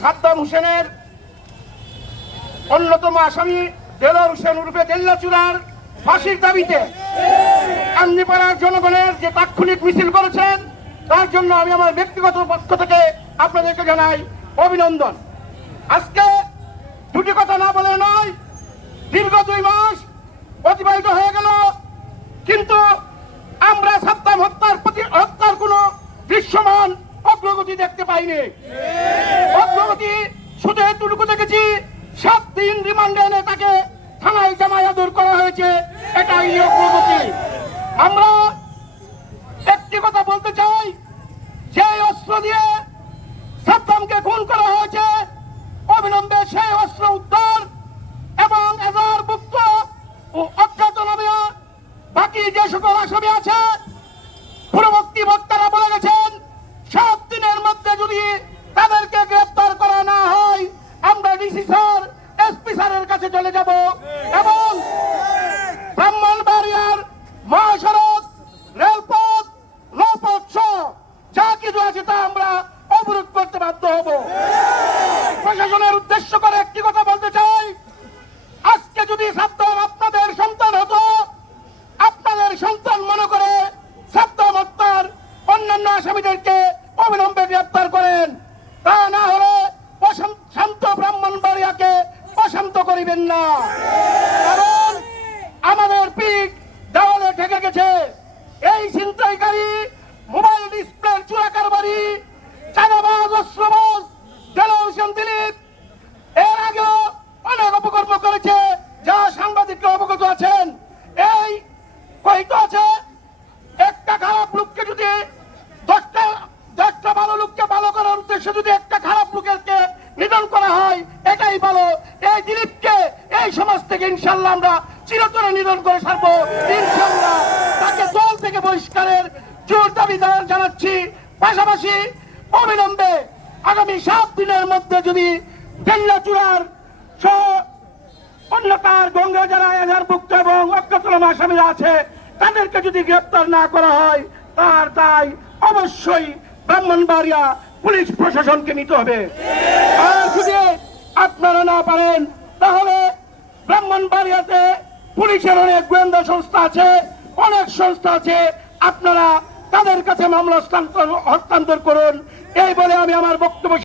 সাদ্দাম হোসেনের অন্যতম আসামি দেলোয়ার হোসেন উর্ফে দেল্লাচুরার ফাঁসির দাবিতে কান্দিপাড়ার জনগণের যে তাৎক্ষণিক মিছিল করেছেন, তার জন্য আমি আমার ব্যক্তিগত পক্ষ থেকে আপনাদেরকে জানাই অভিনন্দন। আজকে দুটি কথা না বলে নয়, দীর্ঘ দুই মাস অতিবাহিত হয়ে গেল, কিন্তু আমরা সাদ্দাম হত্যার প্রতি হত্যার কোনো দৃশ্যমান অগ্রগতি দেখতে পাইনি অগ্রগতি শুধু এতটুকু দেখেছি সাত দিন রিমান্ডে এনে তাকে থানায় জামায়া দূর করা হয়েছে। এটাই অগ্রগতি আমরা একটি কথা বলতে চাই সেই অস্ত্র দিয়ে সাদ্দামকে খুন করা হয়েছে, অবিলম্বে সেই অস্ত্র উদ্ধার এবং এজার মুক্ত ও অজ্ঞাতনামীয় বাকি যে সকল আসামি আছে পূর্ববর্তী বক্তারা বলে গেছেন, সাত দিনের মধ্যে যদি তাদেরকে গ্রেপ্তার করা না হয়, আমরা ডিসি স্যার স্যারের কাছে চলে যাব। এবং ব্রাহ্মণবাড়িয়ার মহাসড়ক, রেলপথ, নৌপথ যা কিছু আছে তা আমরা অবরোধ করতে বাধ্য হব। প্রশাসনের উদ্দেশ্য করে একটি কথা বলতে চাই। আজকে যদি সাদ্দাম আপনাদের সন্তান হতো, আপনাদের সন্তান মনে করে সাদ্দাম হত্যার অন্যান্য আসামিদেরকে অবিলম্বে গ্রেপ্তার করেন তা না হলে অশান্ত- শান্ত ব্রাহ্মণবাড়িয়াকে অশান্ত করিবেন না। কারণ আমাদের পিঠ এই সমাজ থেকে ইনশাল্লাহ আমরা চিরতরে নিধন করে ছাড়বো। ইনশাল্লাহ তাকে দল থেকে বহিষ্কারের জোর দাবি জানা- জানাচ্ছি। পাশাপাশি অবিলম্বে আগামী সাত দিনের মধ্যে যদি চূড়ার সহ অন্যকার গঙ্গা যারা এজারভুক্ত এবং অজ্ঞাতনামা আসামিরা আছে, তাদেরকে যদি গ্রেপ্তার না করা হয়, তার দায় অবশ্যই ব্রাহ্মণবাড়িয়া পুলিশ প্রশাসনকে নিতে হবে। আর যদি আপনারা না পারেন, তাহলে ব্রাহ্মণবাড়িয়াতে পুলিশের অনেক গোয়েন্দা সংস্থা আছে, অনেক সংস্থা আছে। আপনারা তাদের কাছে মামলা হস্তান্তর হস্তান্তর করুন। এই বলে আমি আমার বক্তব্য